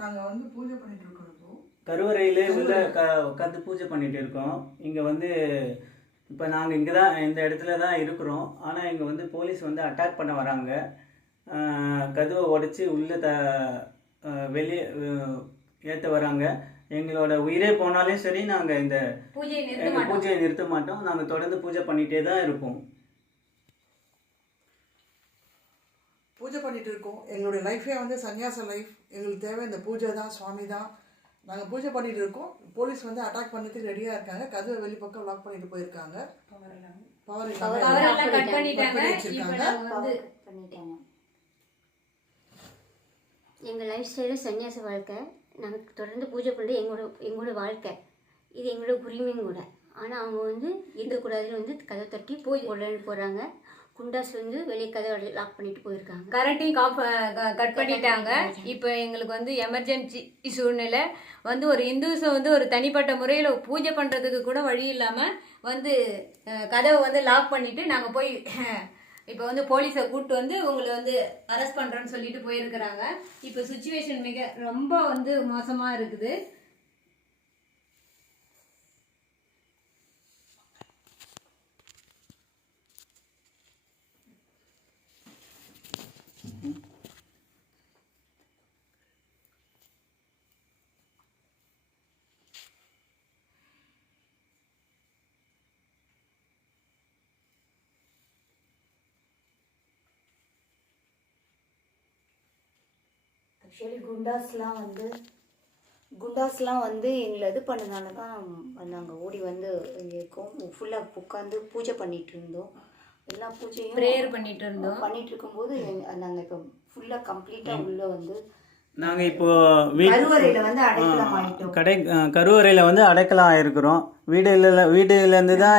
நாங்கள் வந்து பூஜை பண்ணிட்டு இருக்கோம். கருவறையிலே உள்ள உட்காந்து பூஜை பண்ணிட்டு இருக்கோம். இங்கே வந்து இப்போ நாங்கள் இங்கே தான் இந்த இடத்துல தான் இருக்கிறோம். ஆனால் இங்கே வந்து போலீஸ் வந்து அட்டாக் பண்ண வராங்க. கதவை உடைச்சி உள்ளே வெளியே ஏற்ற வராங்க. எங்களோட உயிரே போனாலும் சரி நாங்கள் இந்த பூஜையை நிறுத்த மாட்டோம். நாங்கள் தொடர்ந்து பூஜை பண்ணிகிட்டே தான் இருப்போம். பூஜை பண்ணிட்டு இருக்கோம். எங்களுடைய லைஃபே வந்து சன்னியாச லைஃப். எங்களுக்கு தேவை இந்த பூஜை தான், சுவாமி தான். நாங்கள் பூஜை பண்ணிட்டு இருக்கோம். போலீஸ் வந்து அட்டாக் பண்ணதுக்கு ரெடியாக இருக்காங்க. கதவை வெளிப்பக்கம் லாக் பண்ணிட்டு போயிருக்காங்க. எங்கள் லைஃப் ஸ்டைலு சன்னியாச வாழ்க்கை. நாங்கள் தொடர்ந்து பூஜை பண்ணுறது எங்களோட வாழ்க்கை. இது எங்களோட உரிமையும் கூட. ஆனால் அவங்க வந்து இருக்கக்கூடாதுன்னு வந்து கதை தட்டி போய் உடனே போகிறாங்க. குண்டாஸ் வந்து வெளியே கதவை லாக் பண்ணிட்டு போயிருக்காங்க. கரண்ட்டையும் கட் பண்ணிட்டாங்க. இப்போ எங்களுக்கு வந்து எமர்ஜென்சி சூழ்நிலை வந்து ஒரு இந்துஸை வந்து ஒரு தனிப்பட்ட முறையில் பூஜை பண்ணுறதுக்கு கூட வழி இல்லாமல் வந்து கதவை வந்து லாக் பண்ணிவிட்டு நாங்கள் போய் இப்போ வந்து போலீஸை கூப்பிட்டு வந்து உங்களை வந்து அரெஸ்ட் பண்ணுறோன்னு சொல்லிட்டு போயிருக்கிறாங்க. இப்போ சுச்சுவேஷன் ரொம்ப வந்து மோசமாக இருக்குது. ஆக்சுவலி குண்டாஸ்லாம் வந்து எங்களை இது பண்ணனால தான் நாங்கள் ஓடி வந்து இங்கே இருக்கோம். ஃபுல்லாக உட்காந்து பூஜை பண்ணிகிட்டு இருந்தோம். எல்லா பூஜையும் ப்ரேயர் பண்ணிட்டு இருக்கும்போது நாங்கள் இப்போ ஃபுல்லாக கம்ப்ளீட்டாக உள்ளே வந்து நாங்கள் இப்போ கருவறையில் வந்து அடைக்கலாம் ஆகிட்டோம். கருவறையில் வந்து அடைக்கலாம் ஆகிருக்கிறோம். வீடுலேருந்து தான்